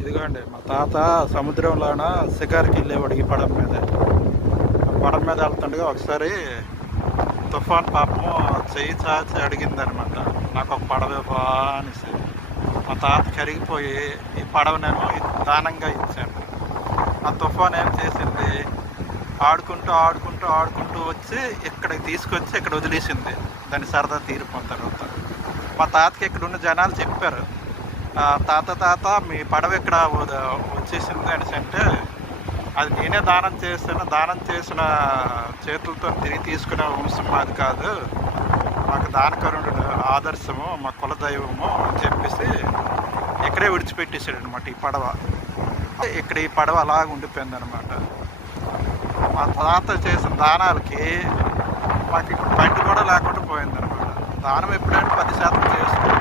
ఇదిగోండి మా తాత సముద్రంలోన షికార్కి వెళ్ళేవాడు ఈ పడవ మీద. పడవ మీద వెళ్తుండగా ఒకసారి తుఫాన్ పాపము చెయ్యి చాచి అడిగిందనమాట. నాకు ఒక పడవ బా అనేసి. మా తాత కరిగిపోయి ఈ పడవనేమో దానంగా ఇచ్చాను ఆ తుఫాన్ ఏం చేసింది? ఆడుకుంటూ ఆడుకుంటూ ఆడుకుంటూ వచ్చి ఇక్కడికి తీసుకొచ్చి ఇక్కడ వదిలేసింది. దాని సరదా తీరిపోయిన తర్వాత. మా తాతకి ఇక్కడ ఉన్న జనాలు చెప్పారు. తాత తాత మీ పడవ ఇక్కడ వచ్చేసింది అనేసి అంటే అది నేనే దానం చేశాను. దానం చేసిన చేతులతో తిరిగి తీసుకునే వంశం మాది కాదు. మాకు దానకరుడు ఆదర్శము మా కులదైవము అని చెప్పేసి ఇక్కడే విడిచిపెట్టేశాడు అనమాట ఈ పడవ. ఇక్కడ ఈ పడవ అలాగ ఉండిపోయింది అనమాట మా తాత చేసిన దానాలకి మాకు ఇక్కడ బండి కూడా లేకుండా పోయింది అనమాట దానం ఎప్పుడైనా పది శాతం చేసుకోవచ్చు